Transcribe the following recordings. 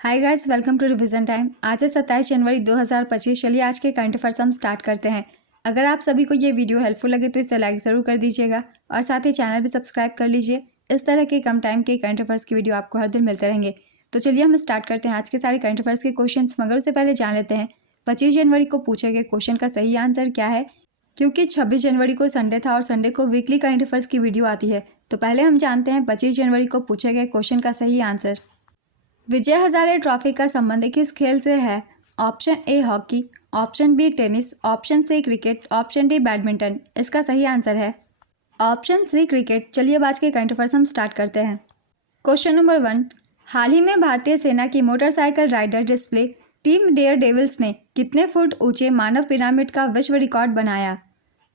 Hi guys, welcome to revision time. आज है 27 जनवरी 2025। चलिए आज के करंट अफेयर्स हम स्टार्ट करते हैं। अगर आप सभी को ये वीडियो हेल्पफुल लगे तो इसे लाइक ज़रूर कर दीजिएगा और साथ ही चैनल भी सब्सक्राइब कर लीजिए। इस तरह के कम टाइम के करंट अफेयर्स की वीडियो आपको हर दिन मिलते रहेंगे। तो चलिए हम स्टार्ट करते हैं आज के सारे करंट अफेयर्स के क्वेश्चन, मगर उससे पहले जान लेते हैं 25 जनवरी को पूछे गए क्वेश्चन का सही आंसर क्या है। क्योंकि 26 जनवरी को संडे था और संडे को वीकली करंट अफेयर्स की वीडियो आती है, तो पहले हम जानते हैं 25 जनवरी को पूछे गए क्वेश्चन का सही आंसर। विजय हजारे ट्रॉफी का संबंध किस खेल से है? Option A hockey, option B tennis, option C cricket, option D badminton. इसका सही आंसर है ऑप्शन सी क्रिकेट। चलिए अब आज के करंट अफेयर्स हम स्टार्ट करते हैं। क्वेश्चन नंबर 1, हाल ही में भारतीय सेना की motorcycle rider display team Daredevils ने कितने फुट ऊंचे मानव पिरामिड का विश्व रिकॉर्ड बनाया?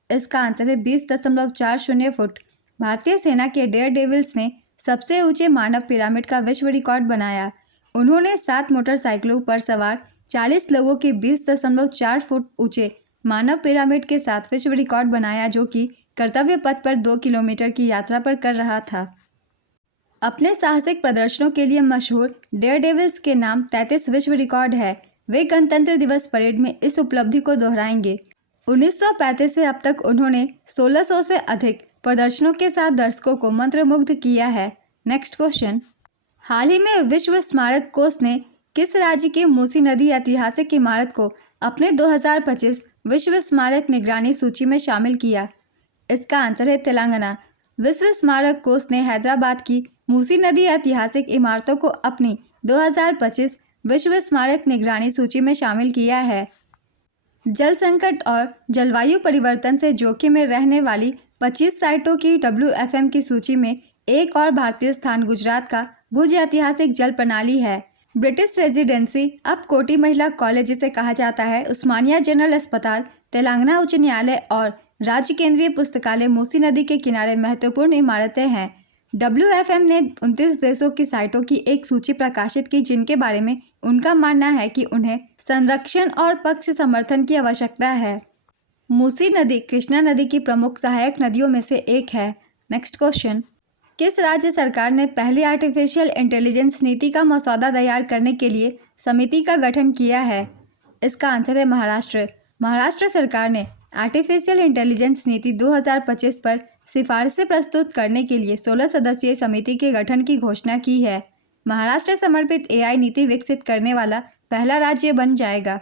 इसका आंसर है 20.40 फुट। भारतीय सेना के डेयर डेविल्स ने सबसे ऊंचे मानव पिरामिड का विश्व रिकॉर्ड बनाया। उन्होंने 7 मोटरसाइकिलों पर सवार 40 लोगों के 20.4 फुट ऊंचे मानव पिरामिड के साथ विश्व रिकॉर्ड बनाया, जो कि कर्तव्य पथ पर 2 किलोमीटर की यात्रा पर कर रहा था। अपने साहसिक प्रदर्शनों के लिए मशहूर डेयर डेविल्स के नाम 33 विश्व रिकॉर्ड है। वे गणतंत्र दिवस परेड में इस उपलब्धि को दोहराएंगे। 1935 से अब तक उन्होंने 1600 से अधिक प्रदर्शनों के साथ दर्शकों को मंत्रमुग्ध किया है। नेक्स्ट क्वेश्चन, हाल ही में विश्व स्मारक कोष ने किस राज्य की मूसी नदी ऐतिहासिक इमारत को अपने 2025 विश्व स्मारक निगरानी सूची में शामिल किया? इसका आंसर है तेलंगाना। विश्व स्मारक कोष ने हैदराबाद की मूसी नदी ऐतिहासिक इमारतों को अपनी 2025 विश्व स्मारक निगरानी सूची में शामिल किया है। जल संकट और जलवायु परिवर्तन से जोखिम में रहने वाली 25 साइटों की WFM की सूची में एक और भारतीय स्थान गुजरात का भुज ऐतिहासिक जल प्रणाली है। ब्रिटिश रेजिडेंसी, अब कोटी महिला कॉलेज जिसे कहा जाता है, उस्मानिया जनरल अस्पताल, तेलंगाना उच्च न्यायालय और राज्य केंद्रीय पुस्तकालय मूसी नदी के किनारे महत्वपूर्ण इमारतें हैं। WFM ने 29 देशों की साइटों की एक सूची प्रकाशित की, जिनके बारे में उनका मानना है कि उन्हें संरक्षण और पक्ष समर्थन की आवश्यकता है। मूसी नदी कृष्णा नदी की प्रमुख सहायक नदियों में से एक है। नेक्स्ट क्वेश्चन, किस राज्य सरकार ने पहली आर्टिफिशियल इंटेलिजेंस नीति का मसौदा तैयार करने के लिए समिति का गठन किया है? इसका आंसर है महाराष्ट्र। महाराष्ट्र सरकार ने आर्टिफिशियल इंटेलिजेंस नीति 2025 पर सिफारिशें प्रस्तुत करने के लिए 16 सदस्यीय समिति के गठन की घोषणा की है। महाराष्ट्र समर्पित AI नीति विकसित करने वाला पहला राज्य बन जाएगा।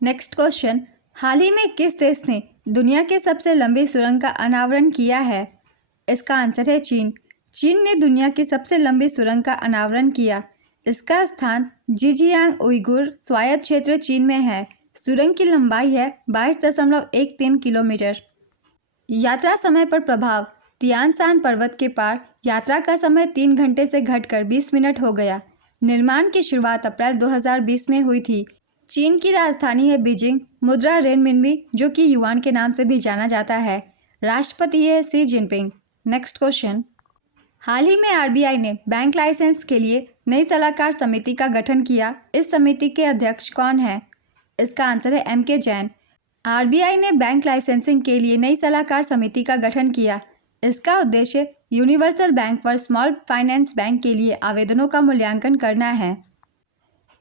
नेक्स्ट क्वेश्चन, हाल ही में किस देश ने दुनिया के सबसे लंबी सुरंग का अनावरण किया है? इसका आंसर है चीन। चीन ने दुनिया की सबसे लंबी सुरंग का अनावरण किया। इसका स्थान जिजियांग उइगुर स्वायत्त क्षेत्र चीन में है। सुरंग की लंबाई है 22.13 किलोमीटर। यात्रा समय पर प्रभाव, तियानशान पर्वत के पार यात्रा का समय 3 घंटे से घटकर 20 मिनट हो गया। निर्माण की शुरुआत अप्रैल 2020 में हुई थी। चीन की राजधानी है बीजिंग। मुद्रा रेनमिनबी, जो कि युआन के नाम से भी जाना जाता है। राष्ट्रपति है शी जिनपिंग। नेक्स्ट क्वेश्चन, हाल ही में RBI ने बैंक लाइसेंस के लिए नई सलाहकार समिति का गठन किया। इस समिति के अध्यक्ष कौन है? इसका आंसर है MK जैन। RBI ने बैंक लाइसेंसिंग के लिए नई सलाहकार समिति का गठन किया। इसका उद्देश्य universal bank for small finance bank के लिए आवेदनों का मूल्यांकन करना है।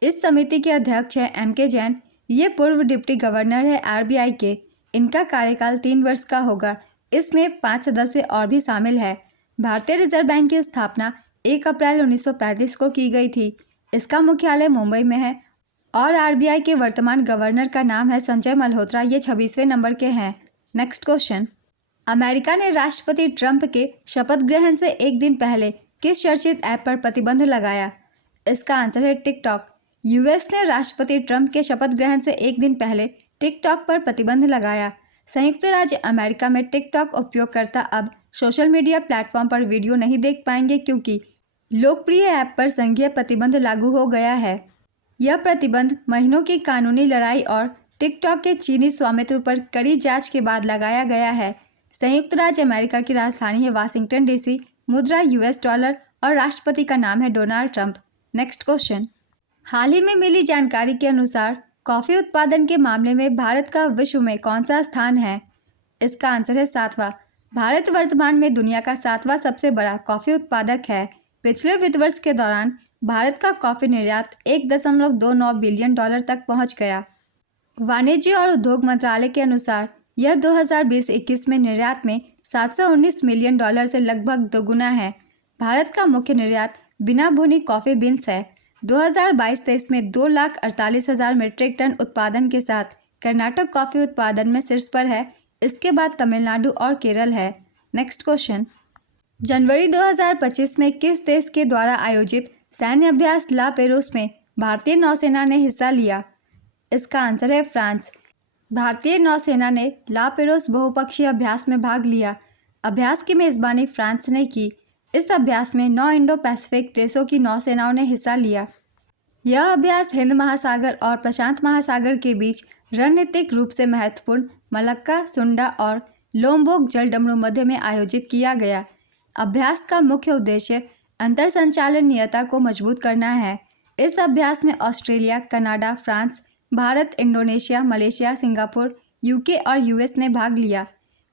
इस समिति के अध्यक्ष हैं MK जैन। ये पूर्व डिप्टी गवर्नर है RBI के। इनका कार्यकाल 3 वर्ष का होगा। इसमें 5 सदस्य और भी शामिल है। भारतीय रिजर्व बैंक की स्थापना 1 अप्रैल 1935 को की गई थी। इसका मुख्यालय मुंबई में है और RBI के वर्तमान गवर्नर का नाम है संजय मल्होत्रा। ये 26वें नंबर के हैं। नेक्स्ट क्वेश्चन, अमेरिका ने राष्ट्रपति ट्रंप के शपथ ग्रहण से एक दिन पहले किस चर्चित ऐप पर प्रतिबंध लगाया? इसका आंसर है टिकटॉक। US ने राष्ट्रपति ट्रंप के शपथ ग्रहण से एक दिन पहले टिकटॉक पर प्रतिबंध लगाया। संयुक्त राज्य अमेरिका में टिकटॉक उपयोगकर्ता अब सोशल मीडिया प्लेटफॉर्म पर वीडियो नहीं देख पाएंगे, क्योंकि लोकप्रिय ऐप पर संघीय प्रतिबंध लागू हो गया है। यह प्रतिबंध महीनों की कानूनी लड़ाई और टिकटॉक के चीनी स्वामित्व पर कड़ी जांच के बाद लगाया गया है। संयुक्त राज्य अमेरिका की राजधानी है वाशिंगटन DC। मुद्रा US डॉलर और राष्ट्रपति का नाम है डोनाल्ड ट्रंप। नेक्स्ट क्वेश्चन, हाल ही में मिली जानकारी के अनुसार कॉफ़ी उत्पादन के मामले में भारत का विश्व में कौन सा स्थान है? इसका आंसर है 7वां। भारत वर्तमान में दुनिया का 7वां सबसे बड़ा कॉफ़ी उत्पादक है। पिछले वित्त वर्ष के दौरान भारत का कॉफ़ी निर्यात 1.29 बिलियन डॉलर तक पहुंच गया। वाणिज्य और उद्योग मंत्रालय के अनुसार यह 2020-21 में निर्यात में 719 मिलियन डॉलर से लगभग दोगुना है। भारत का मुख्य निर्यात बिना भुनी कॉफ़ी बीन्स है। 2022-23 में 2,48,000 मीट्रिक टन उत्पादन के साथ कर्नाटक कॉफ़ी उत्पादन में शीर्ष पर है। इसके बाद तमिलनाडु और केरल है। नेक्स्ट क्वेश्चन, जनवरी 2025 में किस देश के द्वारा आयोजित सैन्य अभ्यास ला पेरोस में भारतीय नौसेना ने हिस्सा लिया? इसका आंसर है फ्रांस। भारतीय नौसेना ने ला पेरोस बहुपक्षीय अभ्यास में भाग लिया। अभ्यास की मेज़बानी फ्रांस ने की। इस अभ्यास में 9 इंडो पैसिफिक देशों की नौसेनाओं ने हिस्सा लिया। यह अभ्यास हिंद महासागर और प्रशांत महासागर के बीच रणनीतिक रूप से महत्वपूर्ण मलक्का, सुंडा और लोम्बोक जलडमरू मध्य में आयोजित किया गया। अभ्यास का मुख्य उद्देश्य अंतर संचालनीयता को मजबूत करना है। इस अभ्यास में Australia, Canada, France, Bharat, Indonesia, Malaysia, Singapore, UK और यूएस ने भाग लिया।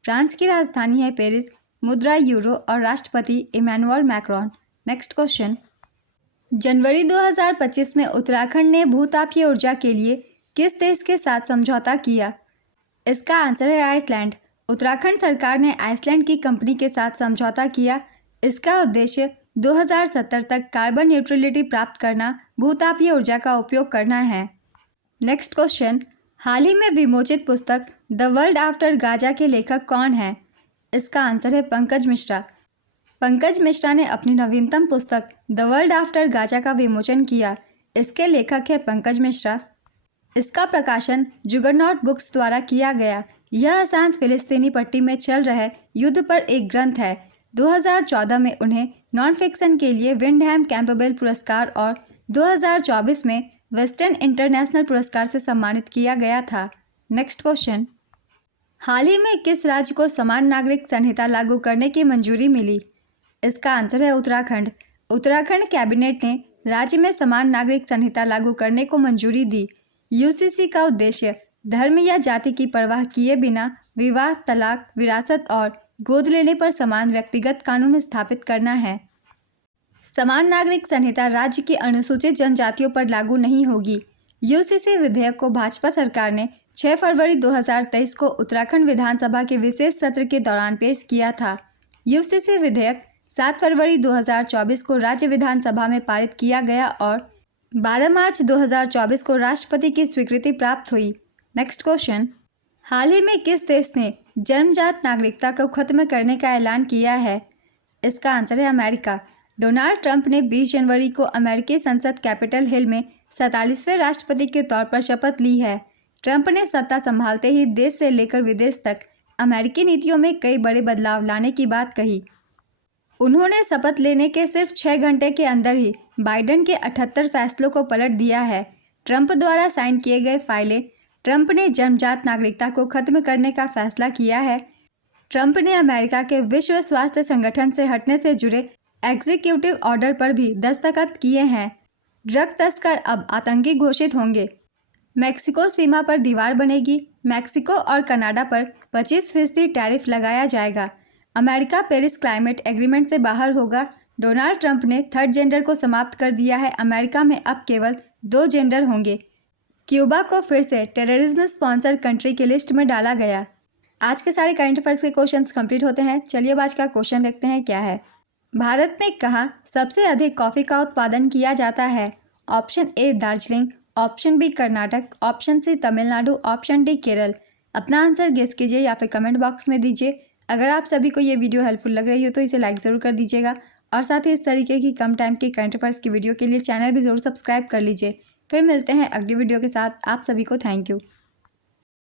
फ्रांस की राजधानी है पेरिस, मुद्रा यूरो और राष्ट्रपति इमैनुअल मैक्रोन। नेक्स्ट क्वेश्चन, जनवरी 2025 में उत्तराखंड ने भूतापीय ऊर्जा के लिए किस देश के साथ समझौता किया? इसका आंसर है आइसलैंड। उत्तराखंड सरकार ने आइसलैंड की कंपनी के साथ समझौता किया। इसका उद्देश्य 2070 तक कार्बन न्यूट्रलिटी प्राप्त करना, भूतापीय ऊर्जा का उपयोग करना है। नेक्स्ट क्वेश्चन, हाल ही में विमोचित पुस्तक द वर्ल्ड आफ्टर गाजा के लेखक कौन है? इसका आंसर है पंकज मिश्रा। पंकज मिश्रा ने अपनी नवीनतम पुस्तक द वर्ल्ड आफ्टर गाजा का विमोचन किया। इसके लेखक है पंकज मिश्रा। इसका प्रकाशन जुगरनॉट बुक्स द्वारा किया गया। यह अशांत फिलिस्तीनी पट्टी में चल रहे युद्ध पर एक ग्रंथ है। 2014 में उन्हें नॉन फिक्शन के लिए विंडहैम कैम्पबेल पुरस्कार और 2024 में वेस्टर्न इंटरनेशनल पुरस्कार से सम्मानित किया गया था। नेक्स्ट क्वेश्चन, हाल ही में किस राज्य को समान नागरिक संहिता लागू करने की मंजूरी मिली? इसका आंसर है उत्तराखंड। उत्तराखंड कैबिनेट ने राज्य में समान नागरिक संहिता लागू करने को मंजूरी दी। यूसीसी का उद्देश्य धर्म या जाति की परवाह किए बिना विवाह, तलाक, विरासत और गोद लेने पर समान व्यक्तिगत कानून स्थापित करना है। समान नागरिक संहिता राज्य की अनुसूचित जनजातियों पर लागू नहीं होगी। यूसीसी विधेयक को भाजपा सरकार ने 6 फरवरी 2023 को उत्तराखंड विधानसभा के विशेष सत्र के दौरान पेश किया था। यूसीसी विधेयक 7 फरवरी 2024 को राज्य विधानसभा में पारित किया गया और 12 मार्च 2024 को राष्ट्रपति की स्वीकृति प्राप्त हुई। नेक्स्ट क्वेश्चन, हाल ही में किस देश ने जन्मजात नागरिकता को खत्म करने का ऐलान किया है? इसका आंसर है अमेरिका। डोनाल्ड ट्रंप ने 20 जनवरी को अमेरिकी संसद कैपिटल हिल में 47वें राष्ट्रपति के तौर पर शपथ ली है। ट्रंप ने सत्ता संभालते ही देश से लेकर विदेश तक अमेरिकी नीतियों में कई बड़े बदलाव लाने की बात कही। उन्होंने शपथ लेने के सिर्फ 6 घंटे के अंदर ही बाइडेन के 78 फैसलों को पलट दिया है। ट्रंप द्वारा साइन किए गए फाइलें ट्रंप ने जन्मजात नागरिकता को खत्म करने का फैसला किया है। ट्रंप ने अमेरिका के विश्व स्वास्थ्य संगठन से हटने से जुड़े एग्जीक्यूटिव ऑर्डर पर भी दस्तखत किए हैं। ड्रग तस्कर अब आतंकी घोषित होंगे। मेक्सिको सीमा पर दीवार बनेगी। मेक्सिको और कनाडा पर 25% टैरिफ लगाया जाएगा। अमेरिका पेरिस क्लाइमेट एग्रीमेंट से बाहर होगा। डोनाल्ड ट्रंप ने थर्ड जेंडर को समाप्त कर दिया है। अमेरिका में अब केवल 2 जेंडर होंगे। क्यूबा को फिर से टेररिज्म स्पॉन्सर कंट्री की लिस्ट में डाला गया। आज के सारे करंट अफेयर्स के क्वेश्चंस कंप्लीट होते हैं। चलिए अब आज का क्वेश्चन देखते हैं क्या है। भारत में कहाँ सबसे अधिक कॉफ़ी का उत्पादन किया जाता है? Option A Darjeeling, option B Karnataka, option C Tamil Nadu, option D Kerala. अपना आंसर गेस कीजिए या फिर कमेंट बॉक्स में दीजिए। अगर आप सभी को ये वीडियो हेल्पफुल लग रही हो तो इसे लाइक ज़रूर कर दीजिएगा और साथ ही इस तरीके की कम टाइम की करंट अफेयर्स की वीडियो के लिए चैनल भी ज़रूर सब्सक्राइब कर लीजिए। फिर मिलते हैं अगली वीडियो के साथ। आप सभी को थैंक यू।